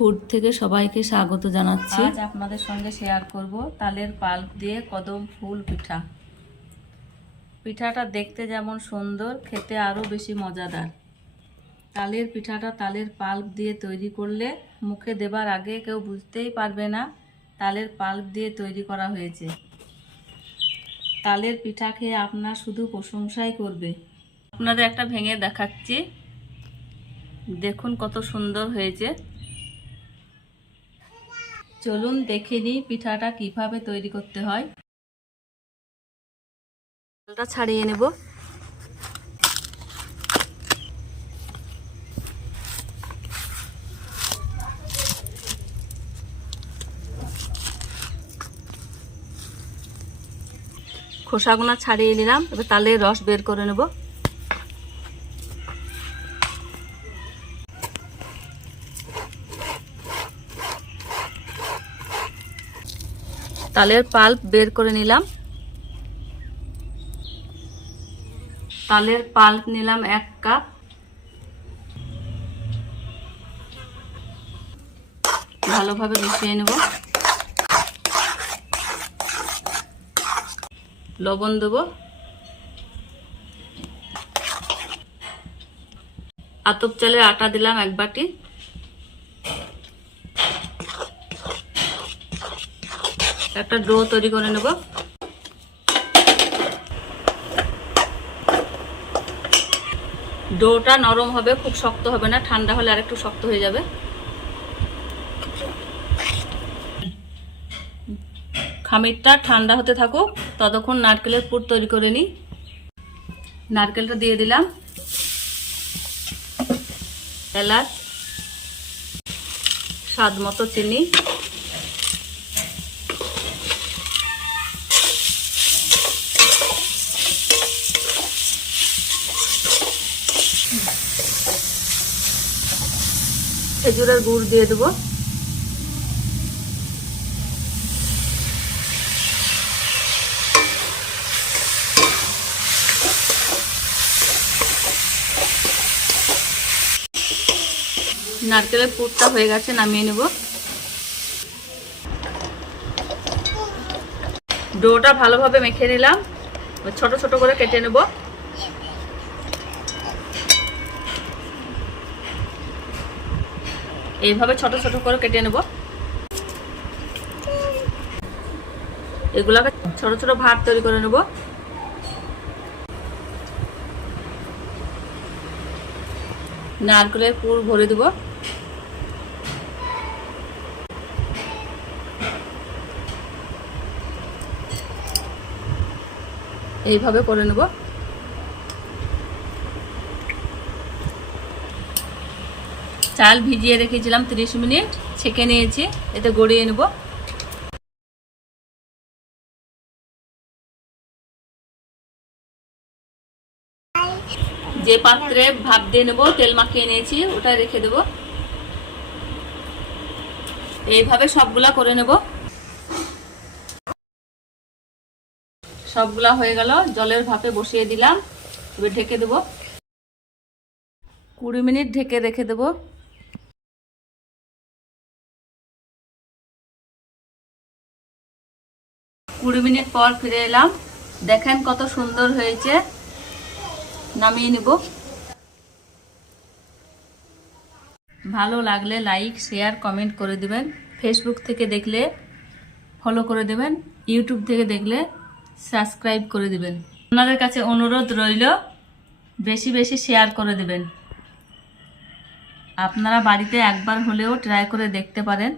Food থেকে সবাইকে স্বাগত জানাচ্ছি। আজ আপনাদের সঙ্গে শেয়ার করব তালের পাল্প দিয়ে কদম ফুল পিঠা। পিঠাটা দেখতে যেমন সুন্দর, খেতে আরও বেশি মজাদার। তালের পিঠাটা তালের পাল্প দিয়ে তৈরি করলে মুখে দেবার আগে কেউ বুঝতেই পারবে না তালের পাল্প দিয়ে তৈরি করা হয়েছে। তালের পিঠা খেয়ে আপনার শুধু প্রশংসাই করবে। আপনাদের একটা ভেঙে দেখাচ্ছি, দেখুন কত সুন্দর হয়েছে। চলুন দেখে নিই পিঠাটা কিভাবে তৈরি করতে হয়। চালটা ছাড়িয়ে নেব। খোসাগুলো ছাড়িয়ে নিলাম, এবার তালের রস বের করে নেব। তালের পাল্প বের করে নিলাম। তালের পাল্প নিলাম 1 কাপ। ভালোভাবে মিশিয়ে নেব। লবণ দেব। আতপ চালের আটা দিলাম 1 বাটি। একটা ডো তৈরি করে নেব। ডোটা নরম হবে, খুব শক্ত হবে না, ঠান্ডা হলে আরেকটু শক্ত হয়ে যাবে। খামিরটা ঠান্ডা হতে থাকুক, ততক্ষণ নারকেলের পুর তৈরি করে নিই। নারকেলটা দিয়ে দিলাম, এলাচ, স্বাদ মতো চিনি, খেজুরের গুড় দিয়ে দেবো। নারকেলের পুরটা হয়ে গেছে, নামিয়ে নেব। ডোটা ভালোভাবে মেখে নিলাম, ছোট ছোট করে কেটে নেব। এইভাবে ছোট ছোট করে কেটে নেব। এগুলোকে ছোট ছোট ভাত তৈরি করে নেব। নারকেলের পুর ভরে দেব। এইভাবে করে নেব। চাল ভিজিয়ে রেখেছিলাম 30 মিনিট, ছেঁকে নিয়েছি, এতে গড়িয়ে নেব। যে পাত্রে ভাপ দিয়ে নেব, তেল মাখিয়ে নিয়েছি, ওটা রেখে দেব। এইভাবে সবগুলা করে নেব। সবগুলা হয়ে গেল, জলের ভাপে বসিয়ে দিলাম, এবার ঢেকে দেব। 20 মিনিট ঢেকে রেখে দেব। কুড়ি মিনিট পর ফিরে এলাম, দেখেন কত সুন্দর হয়েছে। নামিয়ে নেব। ভালো লাগলে লাইক, শেয়ার, কমেন্ট করে দিবেন। ফেসবুক থেকে দেখলে ফলো করে দেবেন, ইউটিউব থেকে দেখলে সাবস্ক্রাইব করে দিবেন। আপনাদের কাছে অনুরোধ রইল, বেশি বেশি শেয়ার করে দিবেন। আপনারা বাড়িতে একবার হলেও ট্রাই করে দেখতে পারেন।